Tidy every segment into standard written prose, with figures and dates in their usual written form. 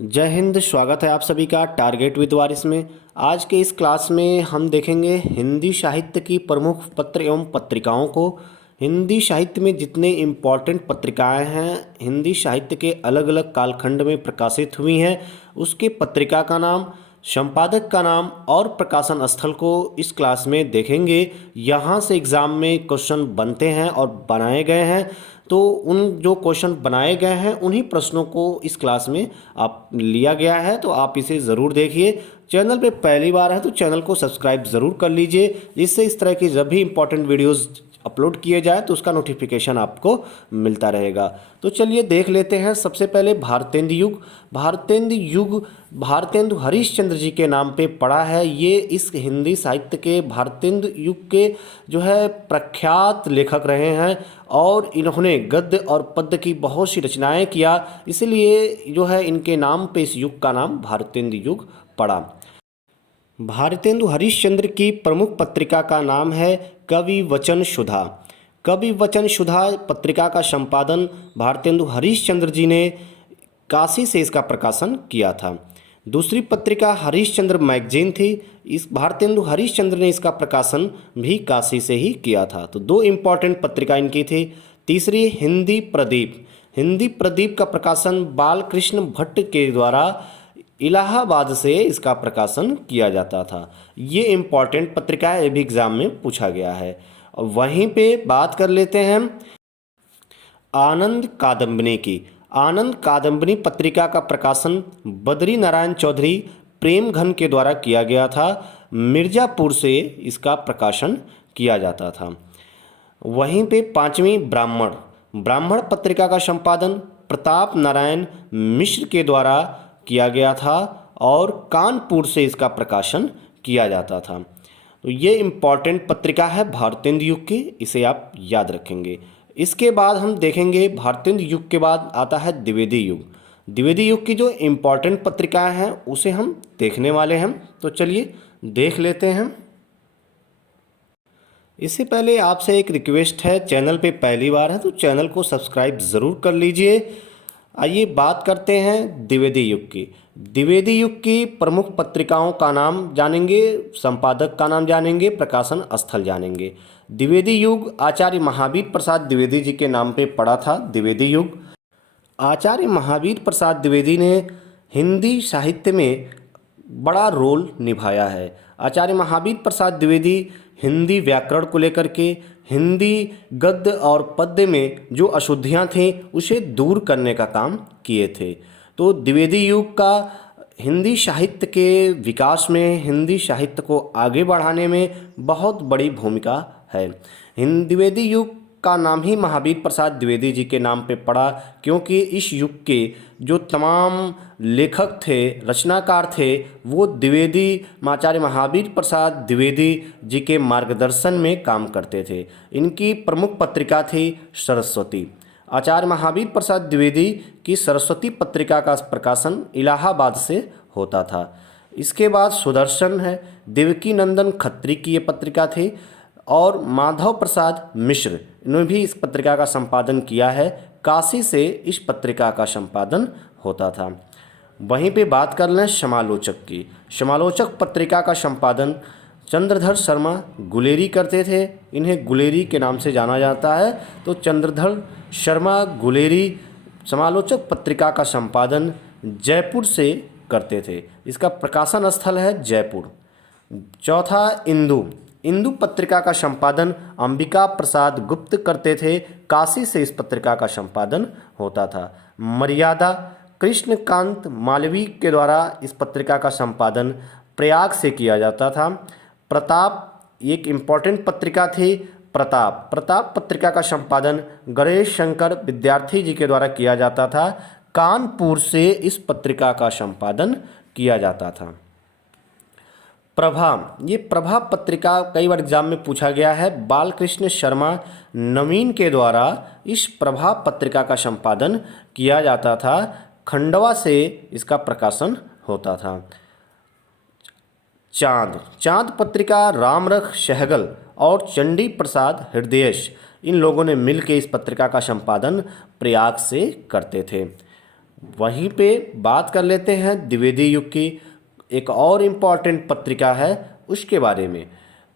जय हिंद। स्वागत है आप सभी का टारगेट विद वारिस में। आज के इस क्लास में हम देखेंगे हिंदी साहित्य की प्रमुख पत्र एवं पत्रिकाओं को। हिंदी साहित्य में जितने इम्पॉर्टेंट पत्रिकाएं हैं, हिंदी साहित्य के अलग अलग कालखंड में प्रकाशित हुई हैं, उसके पत्रिका का नाम, संपादक का नाम और प्रकाशन स्थल को इस क्लास में देखेंगे। यहाँ से एग्ज़ाम में क्वेश्चन बनते हैं और बनाए गए हैं, तो उन जो क्वेश्चन बनाए गए हैं उन्हीं प्रश्नों को इस क्लास में आप लिया गया है, तो आप इसे ज़रूर देखिए। चैनल पे पहली बार है तो चैनल को सब्सक्राइब ज़रूर कर लीजिए, जिससे इस तरह की जब भी इम्पोर्टेंट वीडियोस अपलोड किए जाए तो उसका नोटिफिकेशन आपको मिलता रहेगा। तो चलिए देख लेते हैं। सबसे पहले भारतेंदु युग। भारतेंदु युग भारतेंदु हरीशचंद्र जी के नाम पे पड़ा है। ये इस हिंदी साहित्य के भारतेंदु युग के जो है प्रख्यात लेखक रहे हैं और इन्होंने गद्य और पद्य की बहुत सी रचनाएं किया, इसलिए जो है इनके नाम पे इस युग का नाम भारतेंदु युग पड़ा। भारतेंदु हरीशचंद्र की प्रमुख पत्रिका का नाम है कवि वचन सुधा। कवि वचन सुधा पत्रिका का संपादन भारतेंदु हरीशचंद्र जी ने काशी से इसका प्रकाशन किया था। दूसरी पत्रिका हरीशचंद्र मैगजीन थी। इस भारतेंदु हरीशचंद्र ने इसका प्रकाशन भी काशी से ही किया था। तो दो इम्पॉर्टेंट पत्रिका इनकी थी। तीसरी हिंदी प्रदीप। हिंदी प्रदीप का प्रकाशन बालकृष्ण भट्ट के द्वारा इलाहाबाद से इसका प्रकाशन किया जाता था। ये इम्पॉर्टेंट पत्रिका है, ये भी एग्जाम में पूछा गया है। और वहीं पे बात कर लेते हैं आनंद कादम्बनी की। आनंद कादम्बनी पत्रिका का प्रकाशन बद्री नारायण चौधरी प्रेमघन के द्वारा किया गया था। मिर्ज़ापुर से इसका प्रकाशन किया जाता था। वहीं पे पांचवी ब्राह्मण। ब्राह्मण पत्रिका का संपादन प्रताप नारायण मिश्र के द्वारा किया गया था और कानपुर से इसका प्रकाशन किया जाता था। तो ये इम्पॉर्टेंट पत्रिका है भारतेंदु युग की, इसे आप याद रखेंगे। इसके बाद हम देखेंगे भारतेंदु युग के बाद आता है द्विवेदी युग। द्विवेदी युग की जो इम्पॉर्टेंट पत्रिकाएं हैं उसे हम देखने वाले हैं, तो चलिए देख लेते हैं। इससे पहले आपसे एक रिक्वेस्ट है, चैनल पे पहली बार है तो चैनल को सब्सक्राइब ज़रूर कर लीजिए। आइए बात करते हैं द्विवेदी युग की। द्विवेदी युग की प्रमुख पत्रिकाओं का नाम जानेंगे, संपादक का नाम जानेंगे, प्रकाशन स्थल जानेंगे। द्विवेदी युग आचार्य महावीर प्रसाद द्विवेदी जी के नाम पे पड़ा था। द्विवेदी युग आचार्य महावीर प्रसाद द्विवेदी ने हिंदी साहित्य में बड़ा रोल निभाया है। आचार्य महावीर प्रसाद द्विवेदी हिंदी व्याकरण को लेकर के, हिंदी गद्य और पद्य में जो अशुद्धियाँ थीं उसे दूर करने का काम किए थे। तो द्विवेदी युग का हिंदी साहित्य के विकास में, हिंदी साहित्य को आगे बढ़ाने में बहुत बड़ी भूमिका है। द्विवेदी युग का नाम ही महावीर प्रसाद द्विवेदी जी के नाम पे पड़ा, क्योंकि इस युग के जो तमाम लेखक थे, रचनाकार थे, वो द्विवेदी आचार्य महावीर प्रसाद द्विवेदी जी के मार्गदर्शन में काम करते थे। इनकी प्रमुख पत्रिका थी सरस्वती। आचार्य महावीर प्रसाद द्विवेदी की सरस्वती पत्रिका का प्रकाशन इलाहाबाद से होता था। इसके बाद सुदर्शन है, देवकी नंदन खत्री की ये पत्रिका थी और माधव प्रसाद मिश्र ने भी इस पत्रिका का संपादन किया है। काशी से इस पत्रिका का संपादन होता था। वहीं पे बात कर लें समालोचक की। समालोचक पत्रिका का संपादन चंद्रधर शर्मा गुलेरी करते थे। इन्हें गुलेरी के नाम से जाना जाता है। तो चंद्रधर शर्मा गुलेरी समालोचक पत्रिका का संपादन जयपुर से करते थे। इसका प्रकाशन स्थल है जयपुर। चौथा इंदु। इंदु पत्रिका का संपादन अंबिका प्रसाद गुप्त करते थे। काशी से इस पत्रिका का संपादन होता था। मर्यादा कृष्णकांत मालवीय के द्वारा इस पत्रिका का संपादन प्रयाग से किया जाता था। प्रताप एक इम्पॉर्टेंट पत्रिका थी। प्रताप पत्रिका का संपादन गणेश शंकर विद्यार्थी जी के द्वारा किया जाता था। कानपुर से इस पत्रिका का संपादन किया जाता था। प्रभा, ये प्रभा पत्रिका कई बार एग्जाम में पूछा गया है। बालकृष्ण शर्मा नवीन के द्वारा इस प्रभा पत्रिका का संपादन किया जाता था। खंडवा से इसका प्रकाशन होता था। चांद पत्रिका रामरख सहगल और चंडी प्रसाद हृदयेश, इन लोगों ने मिलकर इस पत्रिका का संपादन प्रयाग से करते थे। वहीं पे बात कर लेते हैं द्विवेदी युग की, एक और इम्पॉर्टेंट पत्रिका है उसके बारे में।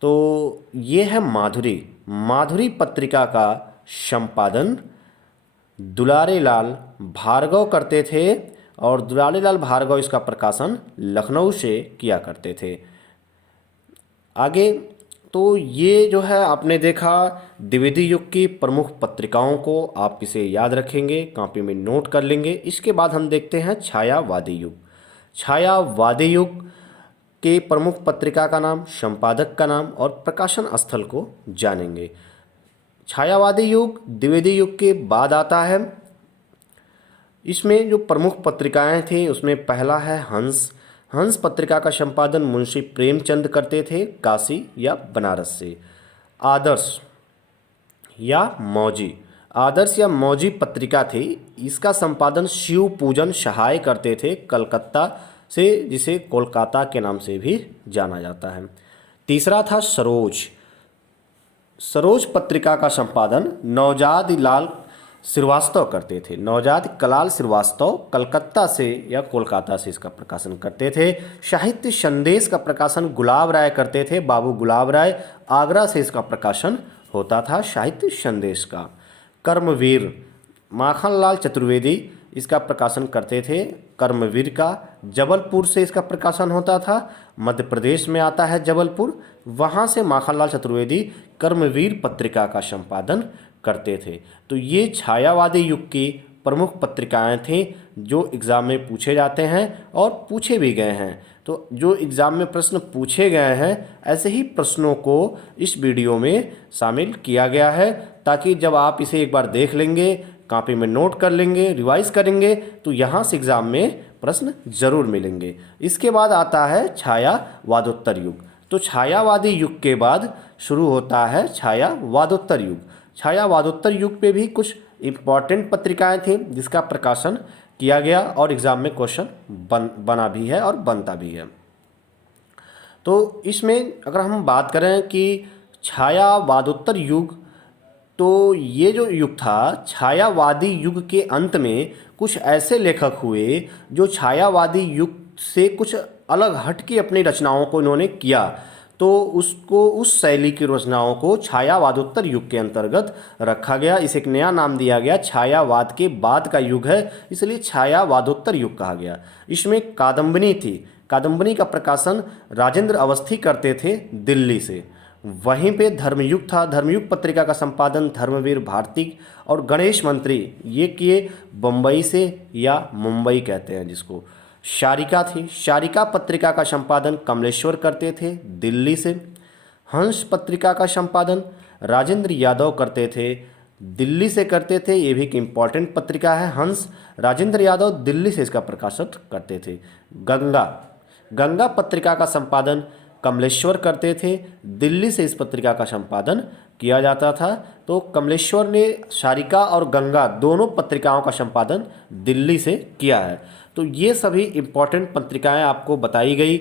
तो ये है माधुरी। माधुरी पत्रिका का संपादन दुलारे लाल भार्गव करते थे और दुलारे लाल भार्गव इसका प्रकाशन लखनऊ से किया करते थे। आगे तो ये जो है आपने देखा द्विवेदी युग की प्रमुख पत्रिकाओं को, आप इसे याद रखेंगे, कॉपी में नोट कर लेंगे। इसके बाद हम देखते हैं छायावादी युग। छायावादी युग के प्रमुख पत्रिका का नाम, संपादक का नाम और प्रकाशन स्थल को जानेंगे। छायावादी युग द्विवेदी युग के बाद आता है। इसमें जो प्रमुख पत्रिकाएं थी उसमें पहला है हंस। हंस पत्रिका का संपादन मुंशी प्रेमचंद करते थे, काशी या बनारस से। आदर्श या मौजी, आदर्श या मौजी पत्रिका थी, इसका संपादन शिव पूजन सहाय करते थे, कलकत्ता से, जिसे कोलकाता के नाम से भी जाना जाता है। तीसरा था सरोज। सरोज पत्रिका का संपादन नौजाद लाल श्रीवास्तव करते थे। नौजाद कलाल श्रीवास्तव कलकत्ता से या कोलकाता से इसका प्रकाशन करते थे। साहित्य संदेश का प्रकाशन गुलाब राय करते थे, बाबू गुलाब राय, आगरा से इसका प्रकाशन होता था साहित्य संदेश का। कर्मवीर माखनलाल चतुर्वेदी इसका प्रकाशन करते थे, कर्मवीर का। जबलपुर से इसका प्रकाशन होता था, मध्य प्रदेश में आता है जबलपुर, वहाँ से माखनलाल चतुर्वेदी कर्मवीर पत्रिका का संपादन करते थे। तो ये छायावादी युग की प्रमुख पत्रिकाएं थीं जो एग्ज़ाम में पूछे जाते हैं और पूछे भी गए हैं। तो जो एग्ज़ाम में प्रश्न पूछे गए हैं ऐसे ही प्रश्नों को इस वीडियो में शामिल किया गया है, ताकि जब आप इसे एक बार देख लेंगे, कॉपी में नोट कर लेंगे, रिवाइज करेंगे, तो यहाँ से एग्ज़ाम में प्रश्न जरूर मिलेंगे। इसके बाद आता है छायावादोत्तर युग। तो छायावादी युग के बाद शुरू होता है छायावादोत्तर युग। छायावादोत्तर युग पे भी कुछ इम्पॉर्टेंट पत्रिकाएं थीं जिसका प्रकाशन किया गया और एग्ज़ाम में क्वेश्चन बना भी है और बनता भी है। तो इसमें अगर हम बात करें कि छायावादोत्तर युग, तो ये जो युग था, छायावादी युग के अंत में कुछ ऐसे लेखक हुए जो छायावादी युग से कुछ अलग हट के अपनी रचनाओं को इन्होंने किया, तो उसको, उस शैली की रचनाओं को छायावादोत्तर युग के अंतर्गत रखा गया। इसे एक नया नाम दिया गया, छायावाद के बाद का युग है, इसलिए छायावादोत्तर युग कहा गया। इसमें कादम्बनी थी, कादम्बनी का प्रकाशन राजेंद्र अवस्थी करते थे दिल्ली से। वहीं पे धर्मयुग था, धर्मयुग पत्रिका का संपादन धर्मवीर भारती और गणेश मंत्री ये किए बम्बई से या मुंबई कहते हैं जिसको। शारिका थी, शारिका पत्रिका का संपादन कमलेश्वर करते थे दिल्ली से। हंस पत्रिका का संपादन राजेंद्र यादव करते थे, दिल्ली से करते थे, ये भी एक इम्पॉर्टेंट पत्रिका है हंस। राजेंद्र यादव दिल्ली से इसका प्रकाशन करते थे। गंगा, गंगा पत्रिका का संपादन कमलेश्वर करते थे, दिल्ली से इस पत्रिका का संपादन किया जाता था। तो कमलेश्वर ने शारिका और गंगा दोनों पत्रिकाओं का संपादन दिल्ली से किया है। तो ये सभी इम्पॉर्टेंट पत्रिकाएं आपको बताई गई,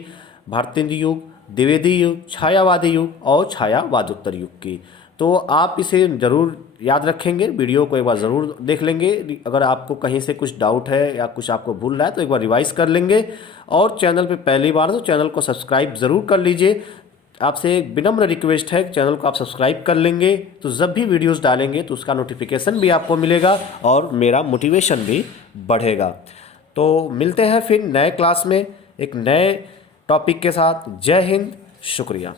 भारतेंदु युग, द्विवेदी युग, छायावादी युग और छायावादोत्तर युग की। तो आप इसे ज़रूर याद रखेंगे, वीडियो को एक बार ज़रूर देख लेंगे। अगर आपको कहीं से कुछ डाउट है या कुछ आपको भूल रहा है तो एक बार रिवाइज कर लेंगे। और चैनल पे पहली बार तो चैनल को सब्सक्राइब ज़रूर कर लीजिए। आपसे एक विनम्र रिक्वेस्ट है, चैनल को आप सब्सक्राइब कर लेंगे तो जब भी वीडियोस डालेंगे तो उसका नोटिफिकेशन भी आपको मिलेगा और मेरा मोटिवेशन भी बढ़ेगा। तो मिलते हैं फिर नए क्लास में एक नए टॉपिक के साथ। जय हिंद, शुक्रिया।